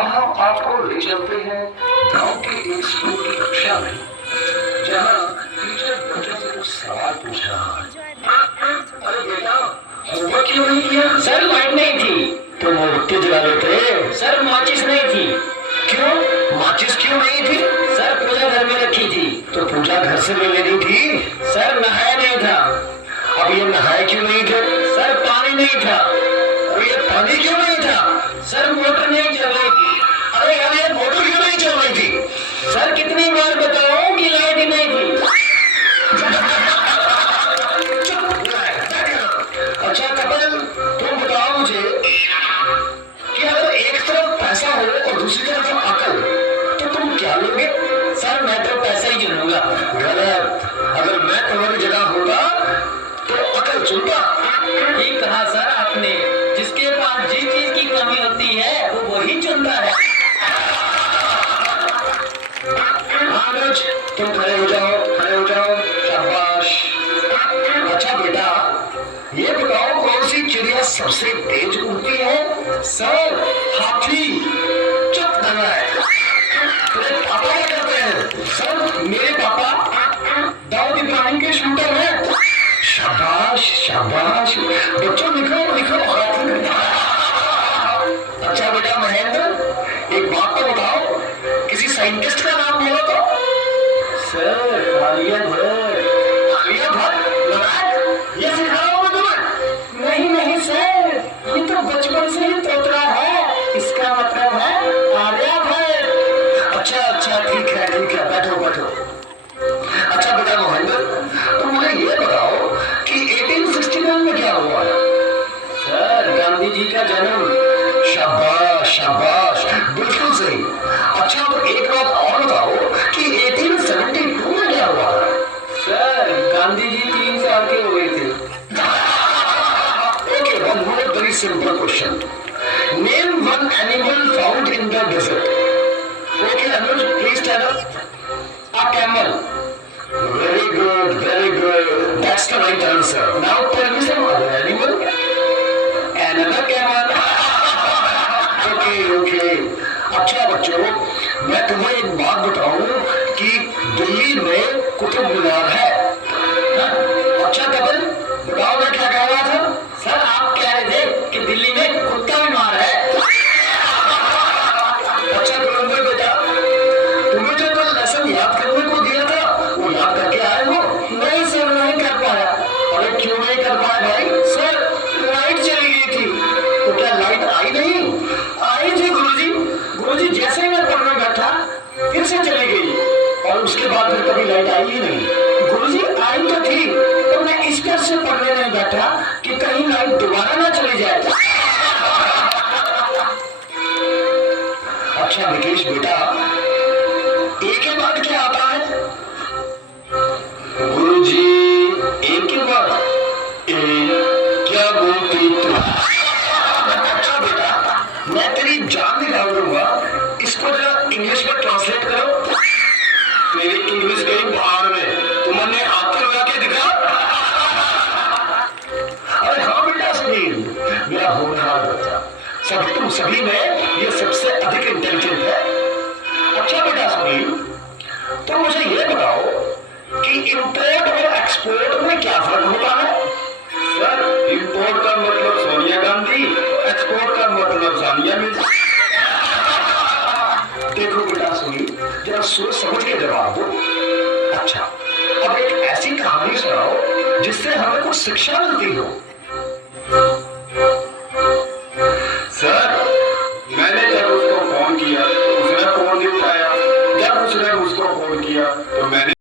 अब हम आपको ले चलते हैं गांव के एक स्कूल की कक्षा में, जहां टीचर बच्चों से कुछ सवाल पूछ रहा है। अरे बेटा, होमवर्क क्यों नहीं किया? सर लाइट नहीं थी। तो मोमबत्ती जला लेते। सर माचिस नहीं थी। क्यों? माचिस क्यों नहीं थी? सर पूजा घर में रखी थी। तो पूजा घर से ले लेनी थी। सर नहाया नहीं था। अब ये नहाए क्यों नहीं थे? सर पानी नहीं था। और ये पानी क्यों नहीं था? सर मोटर नहीं चल रही थी। अरे यार, ये मोटर क्यों नहीं चल रही थी? सर कितनी बार बताऊं कि लाइट ही नहीं थी। अच्छा कपिल, तुम बताओ मुझे कि अगर एक तरफ पैसा हो और दूसरी तरफ अकल, तो तुम क्या लोगे? सर मैं तो पैसा ही चुनूंगा। गलत। अगर मैं तुम्हारी जगह होता तो अकल चुनता। ठीक कहा सर आपने। जिसके पास जिस चीज की कमी होती है वो वही चुनता है। अनुज, तुम खड़े हो जाओ, खड़े हो जाओ। शाबाश। अच्छा बेटा, ये बताओ कौन सी चिड़िया सबसे तेज उड़ती है? सर हाथी। चुप करना है। तेरे पापा क्या करते हैं? सर मेरे पापा दाऊद इब्राहिम के शूटर हैं। शाबाश शाबाश। बच्चों लिखो लिखो। अच्छा बेटा महेंद्र, एक बात तो बताओ, किसी साइंटिस्ट का नाम बोलो तो। सर आलिया आलिया भट्ट। ये सिखा रहा हूं मैं तुम्हें। नहीं नहीं सर, ये तो बचपन से ही तोतरा है। इसका मतलब है आर्यभट्ट। अच्छा अच्छा, ठीक है ठीक है, बैठो बैठो। अच्छा बेटा महेंद्र, तुम मुझे ये बताओ कि 1869 में क्या हुआ? सर गांधी जी का जन्म। शाबाश शाबाश, बिल्कुल सही। अच्छा तो एक बात और बताओ कि 1872 में क्या हुआ? सर गांधी जी 3 साल के हो गए थे। Okay, one more very simple question. Name one animal found in the desert. Okay, Anuj, please tell us. A camel. Very good, very good. That's the right answer. Now tell me some other animal. Another camel. Okay, okay. अच्छा बच्चों, मैं तुम्हें एक बात बताऊं कि दिल्ली में कुतुब मीनार है। अच्छा कपिल, बताओ मैं क्या कह रहा था? सर आप कह रहे थे कि दिल्ली में कुत्ता बीमार है। अच्छा गुरंदर बेटा, तुम्हें जो कल लेसन याद करने को दिया था वो याद करके आए हो? नहीं सर नहीं कर पाया। अरे क्यों नहीं कर पाए भाई? सर लाइट चली गई थी। तो क्या लाइट आई नहीं? आई थी गुरुजी। गुरुजी जैसे ही मैं पढ़ने बैठा फिर से चली गई। और उसके बाद फिर कभी लाइट आई ही नहीं? गुरुजी आई तो थी, तो मैं इस डर से पढ़ने नहीं बैठा कि कहीं लाइट दोबारा ना चली जाए। अच्छा विकेश बेटा, एक के बाद क्या आता है? गुरुजी एक के बाद क्या बोलती तू? अच्छा बेटा, मैं तेरी जान निकाल दूंगा। इसको जरा इंग्लिश में ट्रांसलेट करो। मेरी इंग्लिश गई बाहर में, तुमने आंखें लगा के दिखा। अरे हाँ बेटा सुनील, मेरा होनहार बच्चा। तुम सभी में ये सबसे अधिक इंटेलिजेंट है। अच्छा बेटा सुनील, तो मुझे ये बताओ कि इंपोर्ट और एक्सपोर्ट में क्या फर्क होता है? सर इंपोर्ट का मतलब सोनिया गांधी, एक्सपोर्ट का मतलब सानिया मिर्जा। देखो बेटा सुनील, जरा सोच समझ के जवाब दो। अच्छा, अब एक ऐसी कहानी सुनाओ जिससे हमें कुछ शिक्षा मिलती हो। सर मैंने जब उसको फोन किया उसने फोन नहीं उठाया। जब उसने मुझको फोन किया तो मैंने